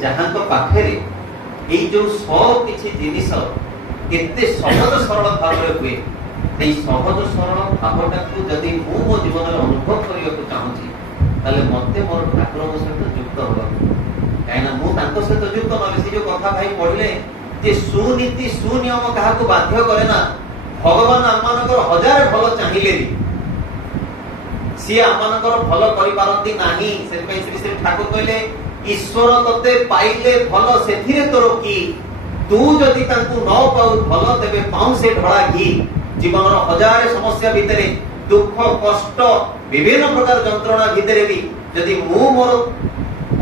जहाँ पाखे जो सब किसी जिनिस केते सहज सरल भाव हुए सहज सरल भावटा को जदि मो जीवन में अनुभव करने को चाहूँगी ताले मते मोर ठाकुर सहित युक्त होगा कहीं सहित युक्त ना से जो कथा भाई पढ़ले जे सुनीति सुनियम क्या बाध्य करे ना भगवान आम हजार भल चाहिए सी आम भल कर श्री श्री ठाकुर कहले ईश्वर तते पाइले भल से तोर की तू जदि न पाऊ भल तेरे पाऊ से ढला घी जीवन हजार समस्या भितर दुख कष्ट विभिन्न प्रकार जंत्रणा भितर भी जदि मु मोर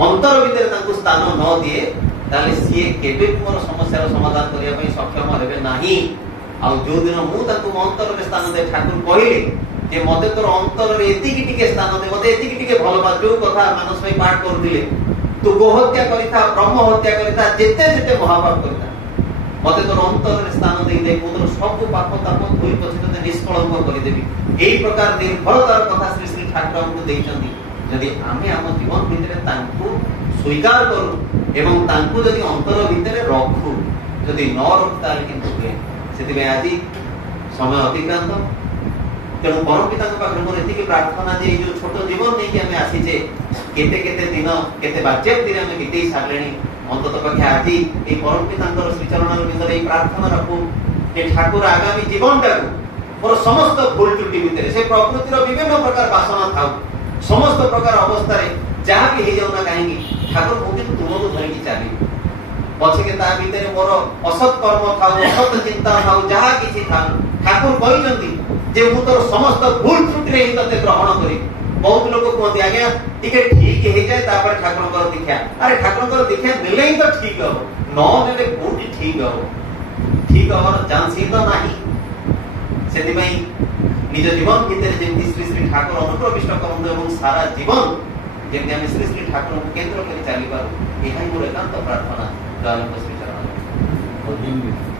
अंतर भितर स्थान न दिए ताले सी केबे मोर समस्या समाधान करने सक्षम हेबे नाही। आ जो दिन मु अंतर में स्थान दे ठाकुर कहले जे मते तोर अंतर रे एतिकी टिके स्थान दे मते एतिकी टिके भल बा जो कथा मानस भाई पाठ करथिले तू गोहत्या करिथा ब्रह्म हत्या करिथा जेते जेते महापाप करिथा मते तोर अंतर रे स्थान दे दे तोर सब पाप ताप धोई पछे तते निष्कलंक करि देबी। एई प्रकार निर्भरतार कथा श्री श्री ठाकुर हमकु देइछन्ती जदि आमे हम जीवन भितरे तांकु स्वीकार करू एवं तांकु जदि अंतर भितरे रखू जदि न रखू ताले किंतु हुए सेति में आज समय अतिक्रांत तेणु परम पिता पाखे मोर एति प्रार्थना जे जो छोट जीवन नहीं कि आमे आसीचे केते केते दिन केते बाज्य दिन आमे बितेई सारलेनी अंतत पक्षे आज ए परम पिता श्री चरण भितर ए प्रार्थना रखू जे ठाकुर आगामी जीवन टाकू मोर समस्त भूल त्रुटि भितर से प्रकृतिर विभिन्न प्रकार वासना थाउ समस्त प्रकार अवस्था रे जहाँ भी हे जाउना कहीं ठाकुर मुझे तुमको धरिकी चली पछे के ता भितर मोर असत कर्म थाउ असत चिंता थाउ जहाँ किछि थाउ ठाकुर कहिसंती जे मु तोर समस्त भूल त्रुटि रे तते ग्रहण करी। बहुत लोग कहते आज्ञा टिके ठीक हे जाए तापर ठाकुर दीक्षा अरे ठाकुर दीक्षा नेले ही तो ठीक हो न नेले कोठी ठीक हमार चांस ही तो नाही सेति में निज जीवन भितर जेमती श्री श्री ठाकुर अनुप्रविष्ट करंतु एवं सारा जीवन जेमती हम श्री श्री ठाकुर को केंद्र कर चली पारू एहाई मोर एकांत प्रार्थना श्री चरण।